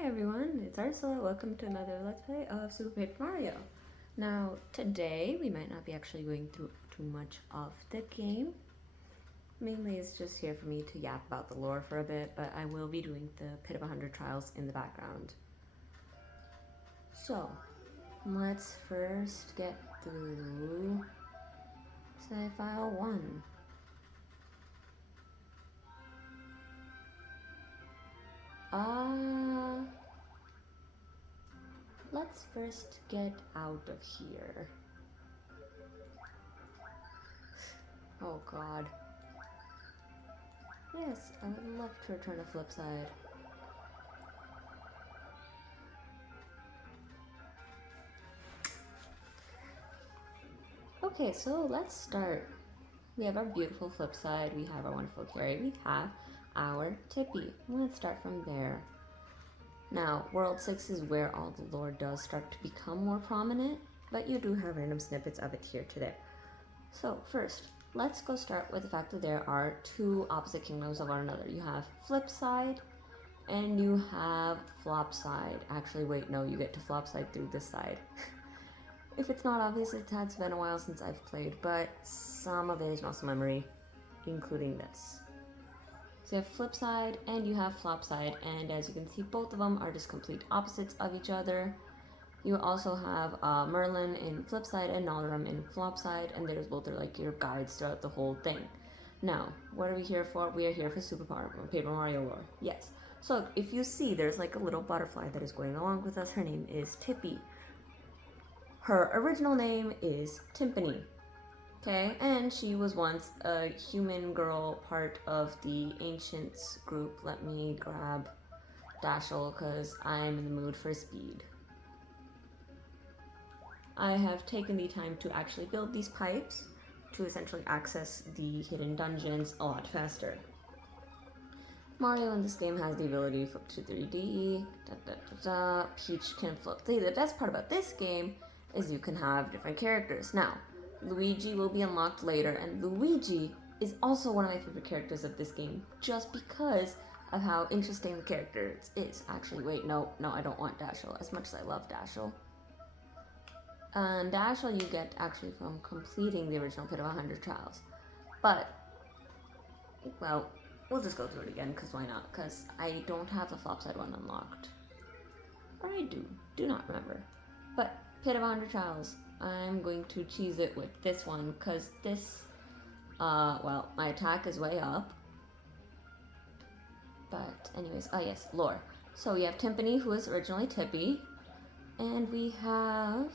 Hey everyone, it's Arsula. Welcome to another Let's Play of Super Paper Mario. Now, today we might not be actually going through too much of the game. Mainly it's just here for me to yap about the lore for a bit, but I will be doing the Pit of 100 Trials in the background. So, let's first get through save file 1. Let's first get out of here. Oh god. Yes, I would love to return to Flipside. Okay, so let's start. We have our beautiful Flipside, we have our wonderful Carrie, we have our Tippy. Let's start from there. Now, World 6 is where all the lore does start to become more prominent, but you do have random snippets of it here today. So first, let's go start with the fact that there are two opposite kingdoms of one another. You have Flipside and you have Flopside. Actually, wait, no, you get to Flopside through this side. If it's not obvious, it has been a while since I've played, but some of it is muscle memory, including this. So you have Flipside and you have Flopside, and as you can see, both of them are just complete opposites of each other. You also have Merlin in Flipside and Nalaram in Flopside, and there's both are like your guides throughout the whole thing. Now, what are we here for? We are here for Paper Mario lore. Yes. So if you see, there's like a little butterfly that is going along with us. Her name is Tippy. Her original name is Timpani. Okay, and she was once a human girl, part of the Ancients group. Let me grab Dashel because I'm in the mood for speed. I have taken the time to actually build these pipes to essentially access the hidden dungeons a lot faster. Mario in this game has the ability to flip to 3D, Peach can flip. The best part about this game is you can have different characters. Now, Luigi will be unlocked later, and Luigi is also one of my favorite characters of this game, just because of how interesting the character is. Actually, wait, no, I don't want Dashel, as much as I love Dashel. And Dashel you get actually from completing the original Pit of 100 Trials. But, well, we'll just go through it again, because why not? Because I don't have the Flopside one unlocked. Or I do not remember. But, Pit of 100 Trials, I'm going to cheese it with this one, because this, well, my attack is way up. But anyways, yes, lore. So we have Timpani, who was originally Tippy, and we have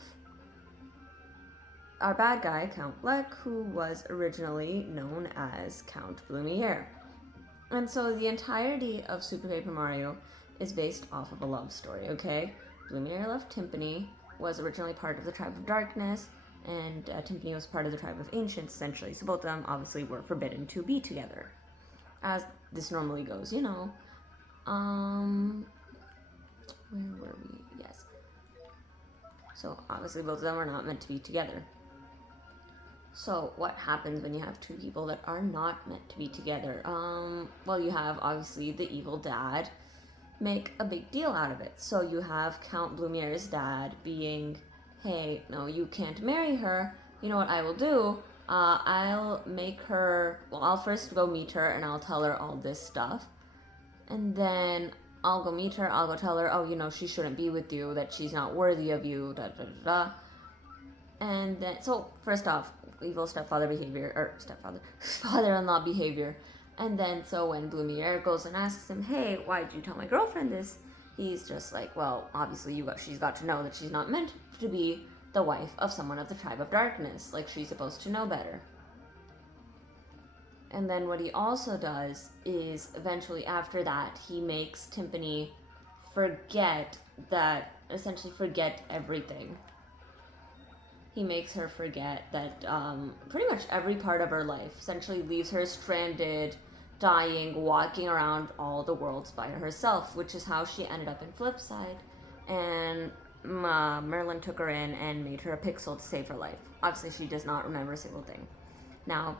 our bad guy, Count Bleck, who was originally known as Count Blumiere. And so the entirety of Super Paper Mario is based off of a love story, okay? Blumiere loved Timpani, was originally part of the Tribe of Darkness, and Timpani was part of the Tribe of Ancients, essentially. So both of them obviously were forbidden to be together, as this normally goes, you know. Where were we? Yes. So obviously both of them are not meant to be together. So what happens when you have two people that are not meant to be together? Well, you have obviously the evil dad make a big deal out of it. So you have Count Blumiere's dad being, hey, no, you can't marry her. You know what I will do? I'll make her, well, I'll first go meet her and I'll tell her all this stuff. And then I'll go meet her, I'll go tell her, oh, you know, she shouldn't be with you, that she's not worthy of you, da da da da. And then, so first off, evil stepfather behavior, or father-in-law behavior. And then, so when Blumiere goes and asks him, hey, why did you tell my girlfriend this? He's just like, well, obviously she's got to know that she's not meant to be the wife of someone of the Tribe of Darkness. Like, she's supposed to know better. And then what he also does is, eventually after that, he makes Timpani essentially forget everything. He makes her forget that pretty much every part of her life, essentially leaves her stranded, dying, walking around all the worlds by herself, which is how she ended up in Flipside. And Merlin took her in and made her a pixel to save her life. Obviously, she does not remember a single thing. Now,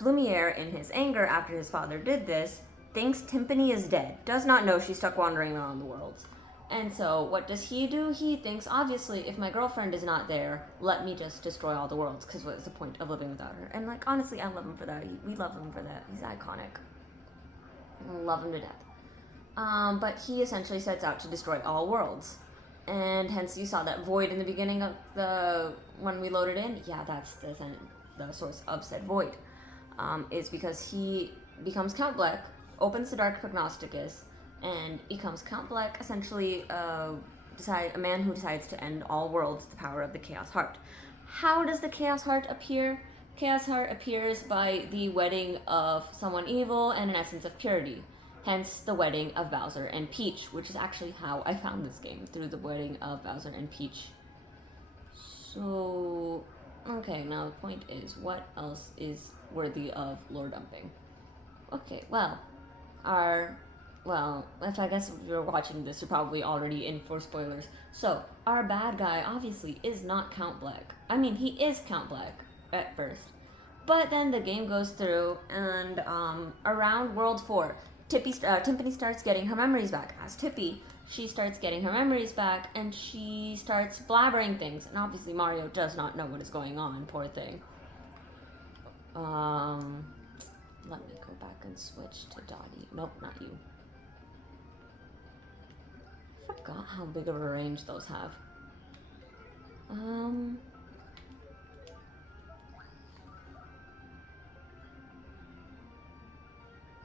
Blumiere, in his anger after his father did this, thinks Timpani is dead, does not know she's stuck wandering around the worlds. And so, what does he do? He thinks, obviously, if my girlfriend is not there, let me just destroy all the worlds, because what is the point of living without her? And, like, honestly, I love him for that. We love him for that. He's iconic. I love him to death. But he essentially sets out to destroy all worlds. And hence you saw that void in the beginning of when we loaded in. Yeah, that's the source of said void. Is because he becomes Count Black, opens the Dark Prognosticus, and becomes Count Black, essentially a man who decides to end all worlds, the power of the Chaos Heart. How does the Chaos Heart appear? Chaos Heart appears by the wedding of someone evil and an essence of purity. Hence the wedding of Bowser and Peach, which is actually how I found this game, through the wedding of Bowser and Peach. So, okay, now the point is, what else is worthy of lore dumping? Okay, if I guess if you're watching this, you're probably already in for spoilers. So, our bad guy, obviously, is not Count Black. I mean, he is Count Black at first. But then the game goes through, and around World 4, Timpani starts getting her memories back. As Tippy, she starts getting her memories back, and she starts blabbering things. And obviously Mario does not know what is going on, poor thing. Let me go back and switch to Dottie. Nope, not you. I forgot how big of a range those have.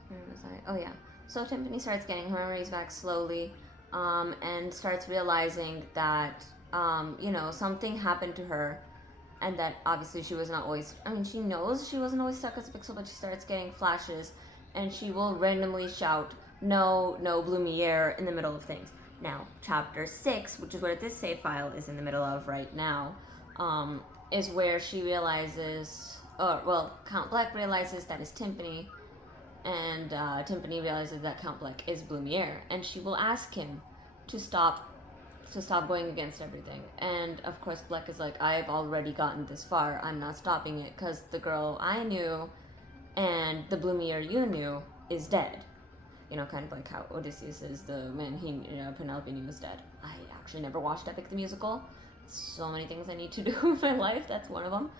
Where was I? Oh yeah. So Timpani starts getting her memories back slowly, and starts realizing that, something happened to her, and that obviously she was not always, she knows she wasn't always stuck as a pixel, but she starts getting flashes, and she will randomly shout, no, Blumiere, in the middle of things. Now, chapter 6, which is where this save file is in the middle of right now, is where she realizes, Count Black realizes that it's Timpani, and Timpani realizes that Count Black is Blumiere, and she will ask him to stop going against everything. And of course Black is like, I've already gotten this far, I'm not stopping it, because the girl I knew and the Blumiere you knew is dead. Kind of like how Odysseus is the man Penelope knew was dead. I actually never watched Epic the Musical. So many things I need to do in my life, that's one of them.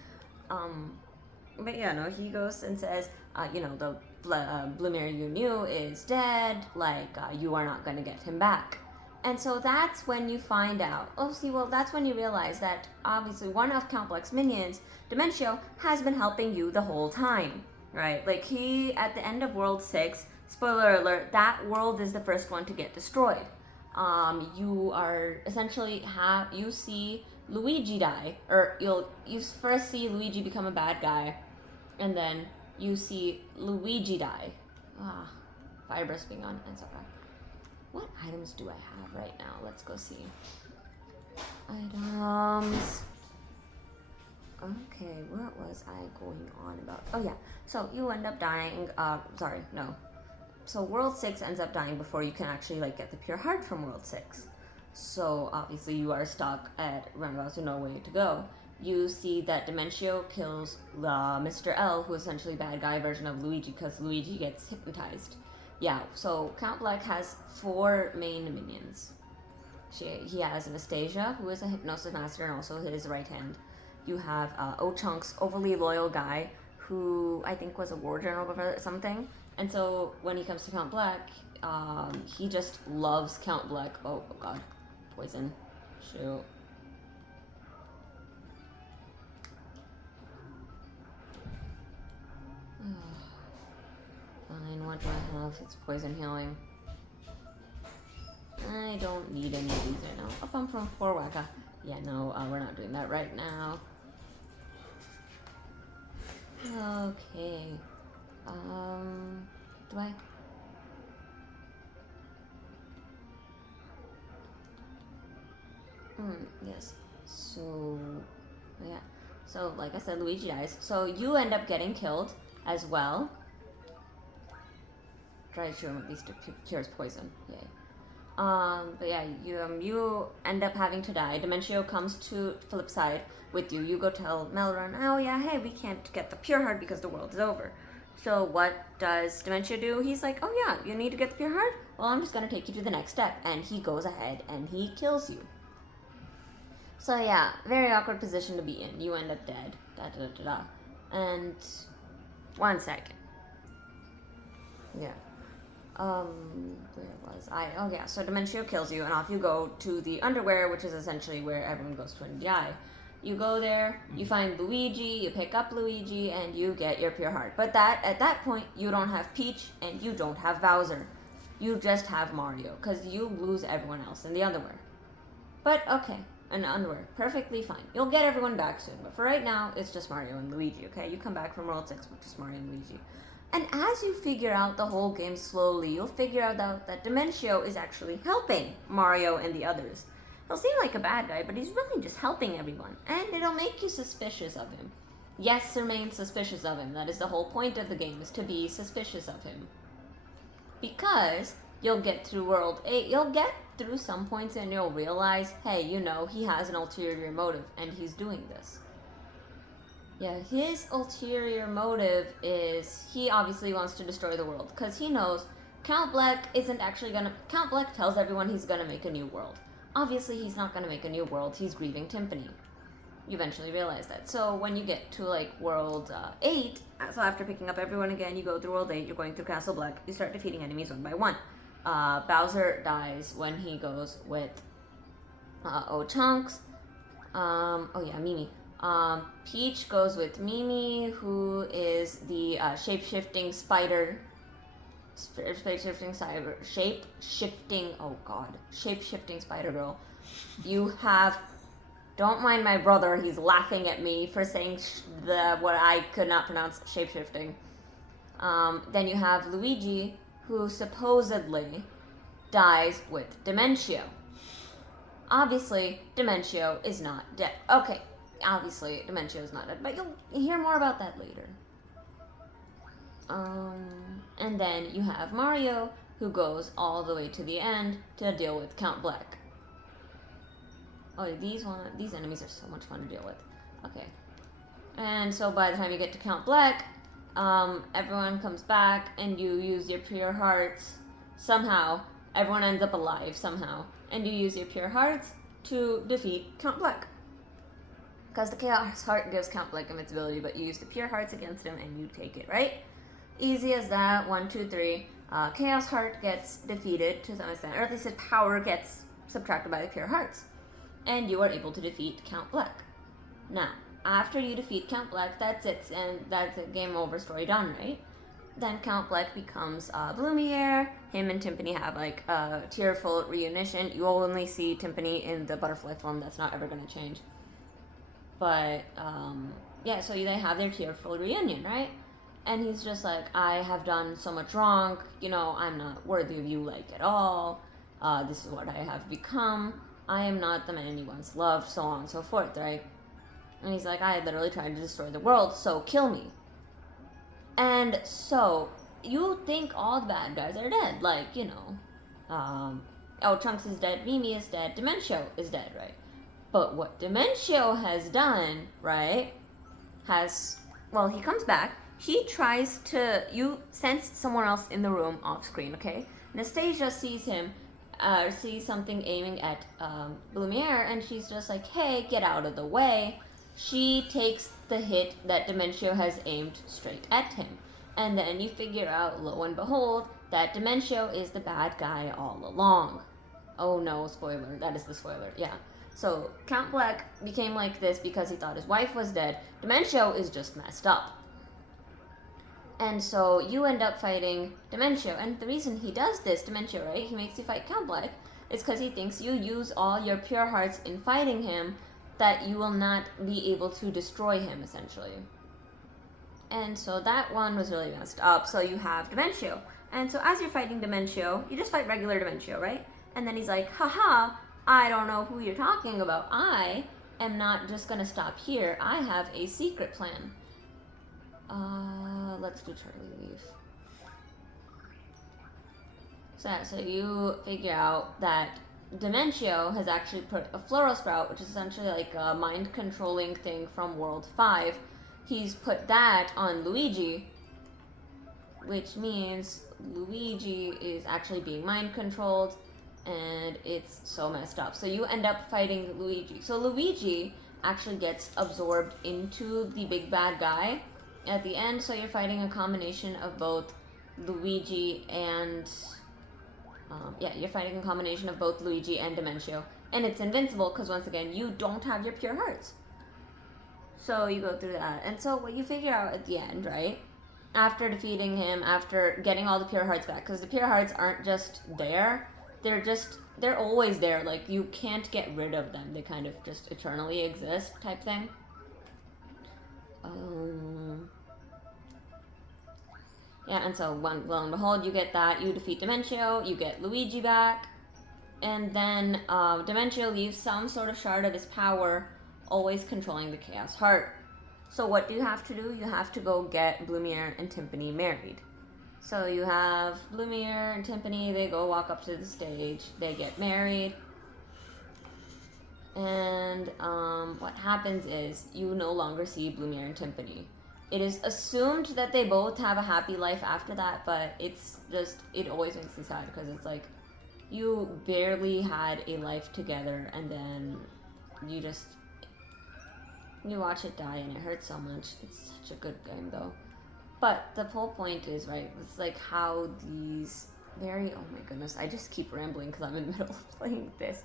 But yeah, no, he goes and says, the Blumiere you knew is dead, you are not going to get him back. And so that's when you find out, that's when you realize that obviously one of Count Black's minions, Dimentio, has been helping you the whole time, right? He, at the end of World 6, spoiler alert, that world is the first one to get destroyed. You are essentially you see Luigi die, or you first see Luigi become a bad guy, and then you see Luigi die. Fire burst being on, and so on. What items do I have right now? Let's go see. Items. Okay, what was I going on about? Oh yeah, so you end up dying, So World 6 ends up dying before you can actually get the pure heart from World 6. So obviously you are stuck at roundabouts with no way to go. You see that Dimentio kills Mr. L, who is essentially a bad guy version of Luigi, because Luigi gets hypnotized. Yeah, so Count Black has 4 main minions. He has Anastasia, who is a hypnosis master and also his right hand. You have Ochunk's overly loyal guy, who I think was a war general or something. And so when he comes to Count Black, he just loves Count Black. Oh god, poison. Shoot. Fine, what do I have? It's poison healing. I don't need any of these right now. Up I'm from 4 Waka. Yeah, no, we're not doing that right now. Okay. Do I? Yes. So, yeah. So, like I said, Luigi dies. So, you end up getting killed as well. Try to show him at least it cures poison. Yay. But yeah, you end up having to die. Dimentio comes to Flipside with you. You go tell Melron, oh yeah, hey, we can't get the pure heart because the world is over. So what does Dementia do? He's like, oh yeah, you need to get the pure heart? Well, I'm just gonna take you to the next step. And he goes ahead and he kills you. So yeah, very awkward position to be in. You end up dead. Da da da da. And 1 second. Yeah. Where was I? Oh yeah, so Dementia kills you, and off you go to the underwear, which is essentially where everyone goes to die. You go there, you find Luigi, you pick up Luigi, and you get your pure heart. But at that point, you don't have Peach, and you don't have Bowser. You just have Mario, because you lose everyone else in the underwear. But okay, in the underwear, perfectly fine. You'll get everyone back soon, but for right now, it's just Mario and Luigi, okay? You come back from World 6 with just Mario and Luigi. And as you figure out the whole game slowly, you'll figure out that Dementio is actually helping Mario and the others. He'll seem like a bad guy, but he's really just helping everyone, and it'll make you suspicious of him. Yes, remain suspicious of him. That is the whole point of the game, is to be suspicious of him. Because you'll get through World 8, you'll get through some points and you'll realize, hey, you know, he has an ulterior motive, and he's doing this. Yeah, his ulterior motive is he obviously wants to destroy the world because he knows Count Bleck isn't actually gonna. Count Bleck tells everyone he's gonna make a new world. Obviously, he's not gonna make a new world. He's grieving Timpani. You eventually realize that. So when you get to like World 8, so after picking up everyone again, you go through World 8. You're going through Castle Bleck. You start defeating enemies one by one. Bowser dies when he goes with O-Chunks. Oh yeah, Mimi. Peach goes with Mimi, who is the shape-shifting spider. Shape-shifting spider girl. You have... Don't mind my brother, he's laughing at me for saying what I could not pronounce, shape-shifting. Then you have Luigi, who supposedly dies with Dementio. Obviously, Dementio is not dead. Okay. Obviously, Dementio is not dead, but you'll hear more about that later. And then you have Mario, who goes all the way to the end to deal with Count Bleck. Oh, these enemies are so much fun to deal with. Okay. And so by the time you get to Count Bleck, everyone comes back, and you use your pure hearts. Somehow, everyone ends up alive somehow, and you use your pure hearts to defeat Count Bleck. Because the Chaos Heart gives Count Bleck invincibility, but you use the pure hearts against him and you take it, right? Easy as that. 1, 2, 3. Chaos Heart gets defeated to some extent, or at least his power gets subtracted by the pure hearts. And you are able to defeat Count Bleck. Now, after you defeat Count Bleck, that's it, and that's a game over, story done, right? Then Count Bleck becomes Blumiere. Him and Timpani have like a tearful reunition. You only see Timpani in the butterfly form. That's not ever going to change. But, yeah, so they have their tearful reunion, right? And he's just like, I have done so much wrong, you know, I'm not worthy of you, like, at all. This is what I have become. I am not the man you once loved, so on and so forth, right? And he's like, I literally tried to destroy the world, so kill me. And so, you think all the bad guys are dead, like, you know, Chunks is dead, Mimi is dead, Dementio is dead, right? But what Dementio has done, right, he comes back, he tries to, you sense someone else in the room off screen, okay? Nastasia sees him, sees something aiming at Blumiere, and she's just like, hey, get out of the way. She takes the hit that Dementio has aimed straight at him. And then you figure out, lo and behold, that Dementio is the bad guy all along. Oh no, spoiler, that is the spoiler, yeah. So, Count Bleck became like this because he thought his wife was dead. Dementio is just messed up. And so, you end up fighting Dementio. And the reason he does this, Dementio, right, he makes you fight Count Bleck, is because he thinks you use all your pure hearts in fighting him, that you will not be able to destroy him, essentially. And so, that one was really messed up. So, you have Dementio. And so, as you're fighting Dementio, you just fight regular Dementio, right? And then he's like, haha, I don't know who you're talking about. I am not just gonna stop here. I have a secret plan. Let's do Charlie Leaf. So you figure out that Dementio has actually put a Floral Sprout, which is essentially like a mind-controlling thing from World 5. He's put that on Luigi, which means Luigi is actually being mind controlled, and it's so messed up. So you end up fighting Luigi. So Luigi actually gets absorbed into the big bad guy at the end, so you're fighting a combination of both Luigi and you're fighting a combination of both Luigi and Dimencio, and it's invincible because once again you don't have your pure hearts. So you go through that, and so what you figure out at the end, right, after defeating him, after getting all the pure hearts back, because the pure hearts aren't just there, they're always there. Like, you can't get rid of them, they kind of just eternally exist type thing. Yeah, and so lo and behold, you get that, you defeat Dimencio, you get Luigi back, and then Dimencio leaves some sort of shard of his power, always controlling the Chaos Heart. So what do you have to do? You have to go get Blumiere and Timpani married. So you have Blumiere and Timpani, they go walk up to the stage, they get married, and what happens is you no longer see Blumiere and Timpani. It is assumed that they both have a happy life after that, but it's just, it always makes me sad because it's like, you barely had a life together and then you watch it die and it hurts so much. It's such a good game though. But the whole point is, right, it's like how these very, oh my goodness, I just keep rambling because I'm in the middle of playing this.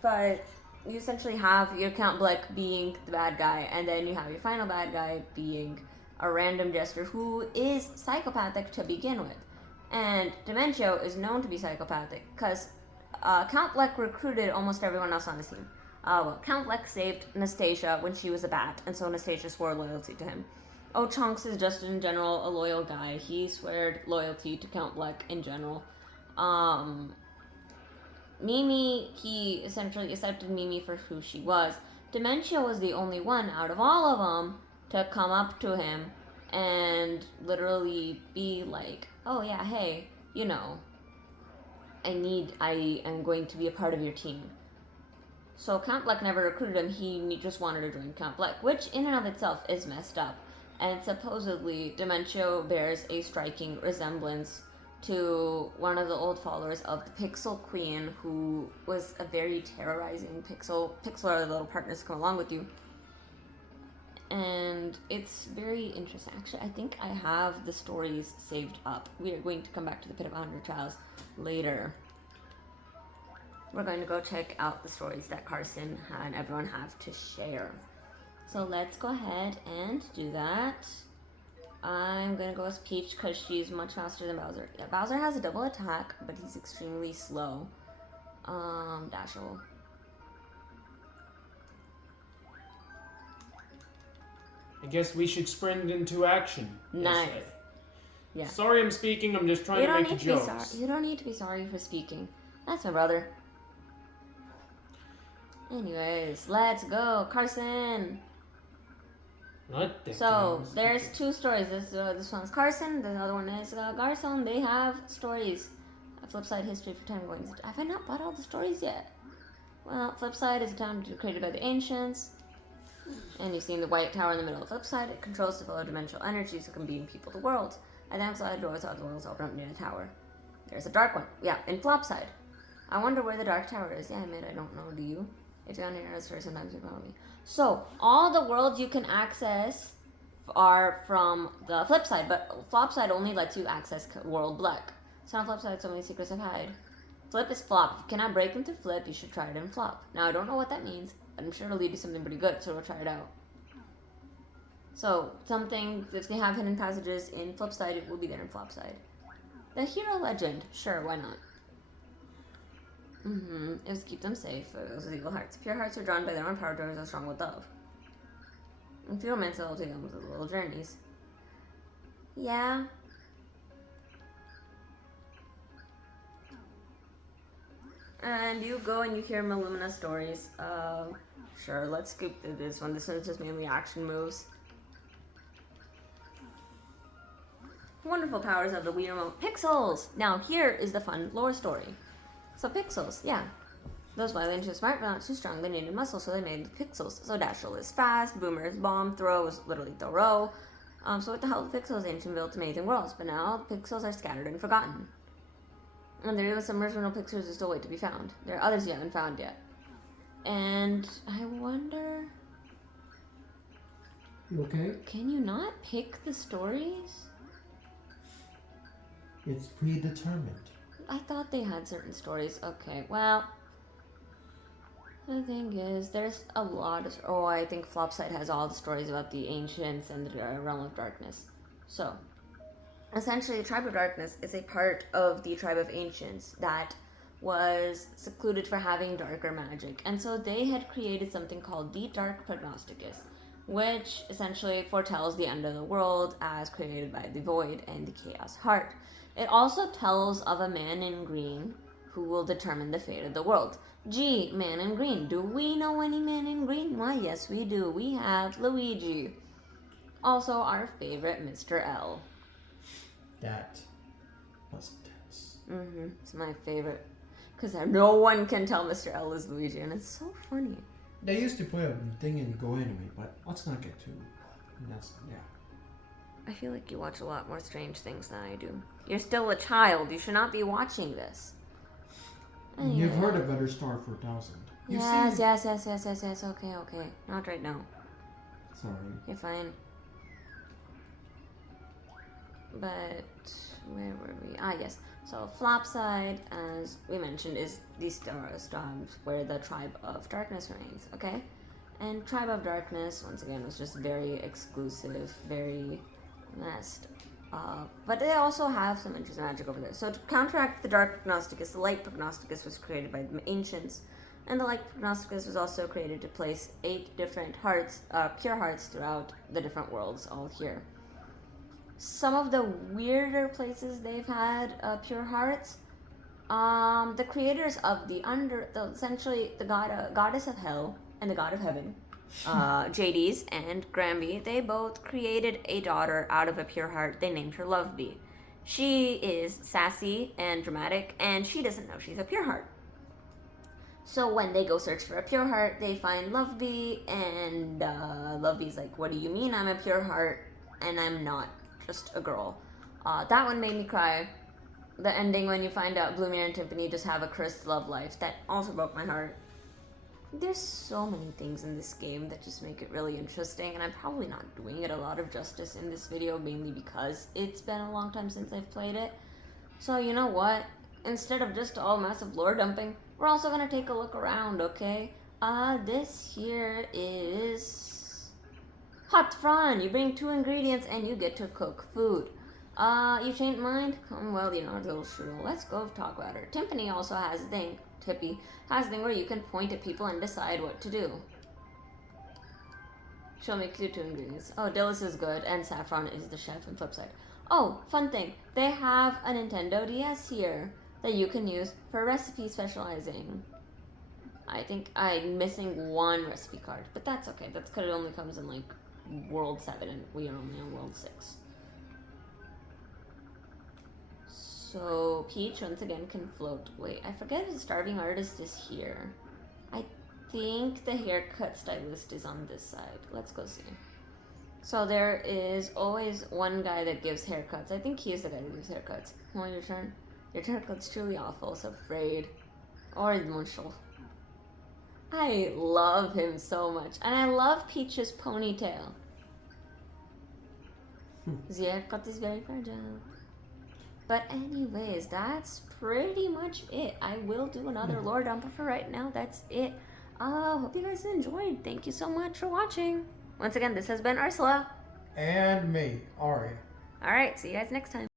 But you essentially have your Count Bleck being the bad guy, and then you have your final bad guy being a random jester who is psychopathic to begin with. And Dimencio is known to be psychopathic because Count Bleck recruited almost everyone else on his team. Count Bleck saved Nastasia when she was a bat, and so Nastasia swore loyalty to him. Chunks is just in general a loyal guy. He swore loyalty to Count Bleck in general. Mimi, he essentially accepted Mimi for who she was. Dimencio was the only one out of all of them to come up to him and literally be like, oh yeah, hey, you know, I am going to be a part of your team. So Count Bleck never recruited him, he just wanted to join Count Bleck, which in and of itself is messed up. And supposedly, Dimencio bears a striking resemblance to one of the old followers of the Pixel Queen, who was a very terrorizing Pixel are the little partners come along with you. And it's very interesting. Actually, I think I have the stories saved up. We are going to come back to the Pit of 100 Trials later. We're going to go check out the stories that Carson and everyone have to share. So let's go ahead and do that. I'm gonna go with Peach because she's much faster than Bowser. Yeah, Bowser has a double attack, but he's extremely slow. Dashel. I guess we should sprint into action. Nice. Yeah. Sorry I'm speaking, I'm just trying to make jokes. You don't need to be sorry for speaking. That's my brother. Anyways, let's go, Carson. So there's two stories. This one's Carson. The other one is Garson. They have stories. A Flipside history for 10 coins. Have I not bought all the stories yet? Well, Flipside is a town created by the ancients. And you've seen the white tower in the middle of Flipside. It controls the flow of dimensional energy so it can beam people to worlds. And then outside doors of the worlds open up near the tower. There's a dark one. Yeah, in Flopside. I wonder where the dark tower is. Yeah, I don't know. Do you? If you're on your story, sometimes you follow me. So, all the worlds you can access are from the flip side, but Flopside only lets you access World Black. So on Flipside, so many secrets I hide. Flip is flop. If you cannot break into flip, you should try it in flop. Now, I don't know what that means, but I'm sure it'll lead to something pretty good, so we'll try it out. So, something, if they have hidden passages in Flipside, it will be there in Flopside. The hero legend. Sure, why not? It was to keep them safe for those with evil hearts. Pure hearts are drawn by their own power towards a strong with love. And fewer mental will take them with little journeys. Yeah. And you go and you hear Malumina stories. Sure, let's skip through this one. This one's just mainly action moves. Wonderful powers of the Wii Remote. Pixels! Now here is the fun lore story. So Pixels, yeah. Those violins are smart but not too strong. They needed muscle, so they made Pixels. So Dashel is fast, Boomer is bomb, Throw is literally throw. So with the help of pixels, ancient built amazing worlds, but now the pixels are scattered and forgotten. And there are some original pixels that still wait to be found. There are others you haven't found yet. And I wonder... You okay? Can you not pick the stories? It's predetermined. I thought they had certain stories. Okay, well... The thing is, there's a lot of... Oh, I think Flopside has all the stories about the Ancients and the Realm of Darkness. So, essentially, the Tribe of Darkness is a part of the Tribe of Ancients that was secluded for having darker magic. And so they had created something called the Dark Prognosticus, which essentially foretells the end of the world as created by the Void and the Chaos Heart. It also tells of a man in green who will determine the fate of the world. Gee, man in green. Do we know any man in green? Why, yes, we do. We have Luigi. Also, our favorite Mr. L. That was tense. It's my favorite. Because no one can tell Mr. L is Luigi, and it's so funny. They used to put a thing in Go Anime, but let's not get too... That's, yeah. I feel like you watch a lot more strange things than I do. You're still a child. You should not be watching this. Anyway. You've heard of Better Star 4000. Yes. Okay. Not right now. Sorry. You're fine. But where were we? Yes. So Flopside, as we mentioned, is the stars where the Tribe of Darkness reigns. Okay, and Tribe of Darkness once again was just very exclusive, very messed up. But they also have some interesting magic over there. So to counteract the Dark Prognosticus, the Light Prognosticus was created by the Ancients, and the Light Prognosticus was also created to place 8 different hearts, pure hearts, throughout the different worlds, all here. Some of the weirder places they've had pure hearts, the creators of essentially the goddess of hell and the god of heaven, JDs and Granby, they both created a daughter out of a pure heart. They named her Lovebee. She is sassy and dramatic, and she doesn't know she's a pure heart. So when they go search for a pure heart, they find Lovebee, and Lovebee's like, "What do you mean I'm a pure heart and I'm not just a girl?" That one made me cry. The ending when you find out Bloomier and Timpani just have a cursed love life, that also broke my heart. There's so many things in this game that just make it really interesting, and I'm probably not doing it a lot of justice in this video, mainly because it's been a long time since I've played it. So you know what? Instead of just all massive lore dumping, we're also gonna take a look around, okay? This here is hot fun. You bring 2 ingredients and you get to cook food. You changed mind? Well, you know, little shrill. Let's go talk about her. Timpani also has a thing. Tippy has a thing where you can point at people and decide what to do. She'll make you 2 ingredients. Oh, Dillis is good, and Saffron is the chef and Flipside. Oh, fun thing. They have a Nintendo DS here that you can use for recipe specializing. I think I'm missing 1 recipe card, but that's okay. That's because it only comes in, like, World 7, and we are only on World 6. So, Peach, once again, can float. Wait, I forget if the Starving Artist is here. I think the haircut stylist is on this side. Let's go see. So there is always one guy that gives haircuts. I think he is the guy that gives haircuts. Oh, your turn. Your haircut's truly awful, so afraid. Or Marshall. I love him so much. And I love Peach's ponytail. The haircut is very fragile. But anyways, that's pretty much it. I will do another lore dump, but for right now, that's it. Hope you guys enjoyed. Thank you so much for watching. Once again, this has been Arsula. And me, Ari. Alright, see you guys next time.